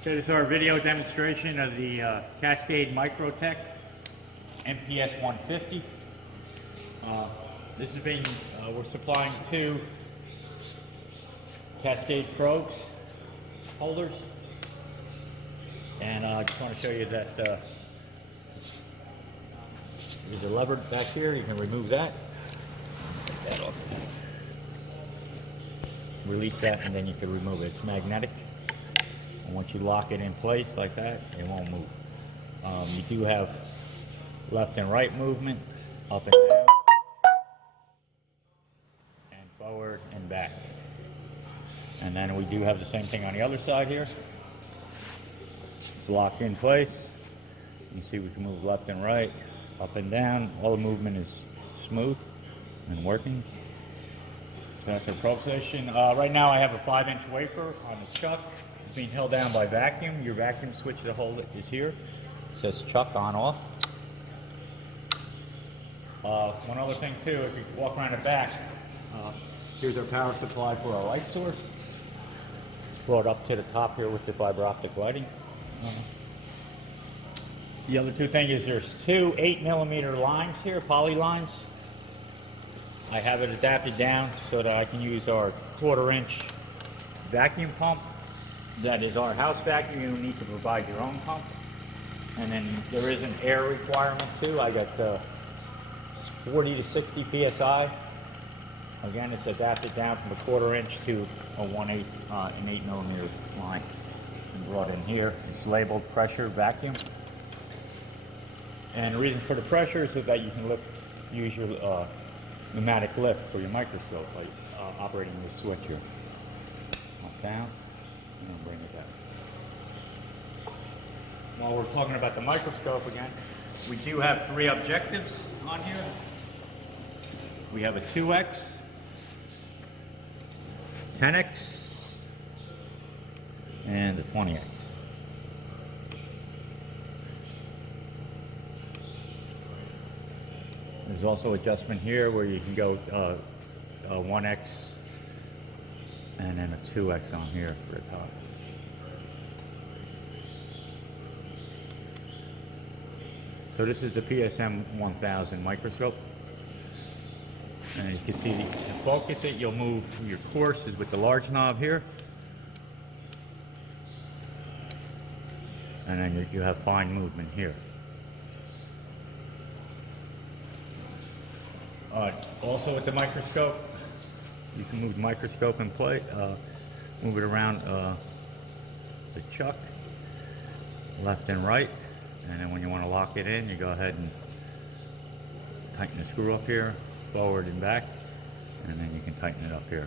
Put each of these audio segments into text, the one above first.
Okay, this is our video demonstration of the Cascade Microtech MPS150. This is being, we're supplying two Cascade probes holders, and I just want to show you that there's a lever back here. You can remove that. Take that off. Release that, and then you can remove it. It's magnetic. And once you lock it in place like that, it won't move. You do have left and right movement, up and down, and forward and back. And then we do have the same thing on the other side here. It's locked in place. You see we can move left and right, up and down. All the movement is smooth and working. So that's our probe station. Right now I have a 5-inch wafer on the chuck. It's being held down by vacuum. Your vacuum switch to hold it is here. It says chuck on off. One other thing too, if you walk around the back, here's our power supply for our light source. Brought up to the top here with the fiber optic lighting. The other two things is there's two 8mm lines here, poly lines. I have it adapted down so that I can use our 1/4-inch vacuum pump. That is our house vacuum. You need to provide your own pump. And then there is an air requirement too. I got 40 to 60 psi. Again, it's adapted down from a 1/4-inch to a 1/8, an 8mm line, and brought in here. It's labeled pressure vacuum. And the reason for the pressure is so that you can use your pneumatic lift for your microscope by operating this switch here. Up, down, and then bring it down. While we're talking about the microscope again, we do have 3 objectives on here. We have a 2x, 10x, and a 20x. There's also adjustment here where you can go 1x and then a 2x on here for the top. So this is the PSM-1000 microscope. And you can see to focus it, you'll move your course is with the large knob here. And then you have fine movement here. Also with the microscope, you can move the microscope in place, move it around the chuck, left and right, and then when you want to lock it in, you go ahead and tighten the screw up here, forward and back, and then you can tighten it up here.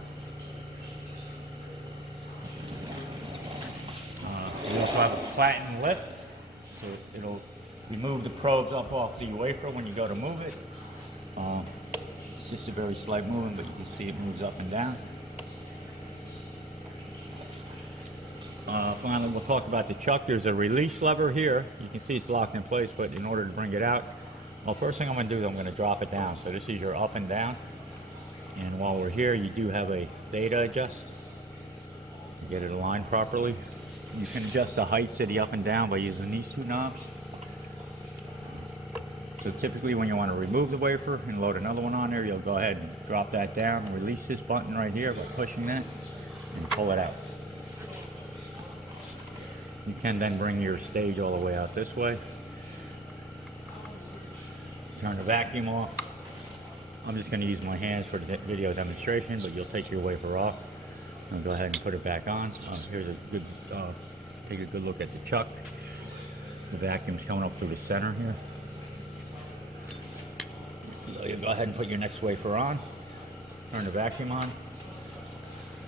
We also have a flattened lift, so it'll remove the probes up off the wafer when you go to move it. It's just a very slight movement, but you can see it moves up and down. Finally, we'll talk about the chuck. There's a release lever here. You can see it's locked in place, but in order to bring it out, well, first thing I'm going to do is I'm going to drop it down. So this is your up and down. And while we're here, you do have a theta adjust to get it aligned properly. You can adjust the heights of the up and down by using these 2 knobs. So typically when you want to remove the wafer and load another one on there, you'll go ahead and drop that down and release this button right here by pushing that and pull it out. You can then bring your stage all the way out this way. Turn the vacuum off. I'm just going to use my hands for the video demonstration, but you'll take your wafer off and go ahead and put it back on. Here's a good, take a good look at the chuck. The vacuum's coming up through the center here. So you go ahead and put your next wafer on, turn the vacuum on,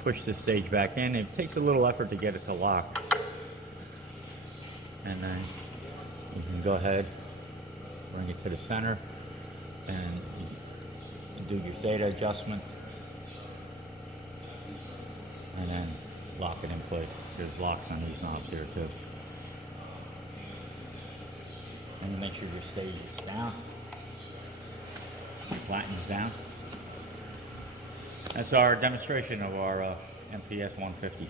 push the stage back in. It takes a little effort to get it to lock. And then you can go ahead, bring it to the center, and you do your theta adjustment, and then lock it in place. There's locks on these knobs here too. And you make sure your stage is down. Flattens down. That's our demonstration of our MPS150.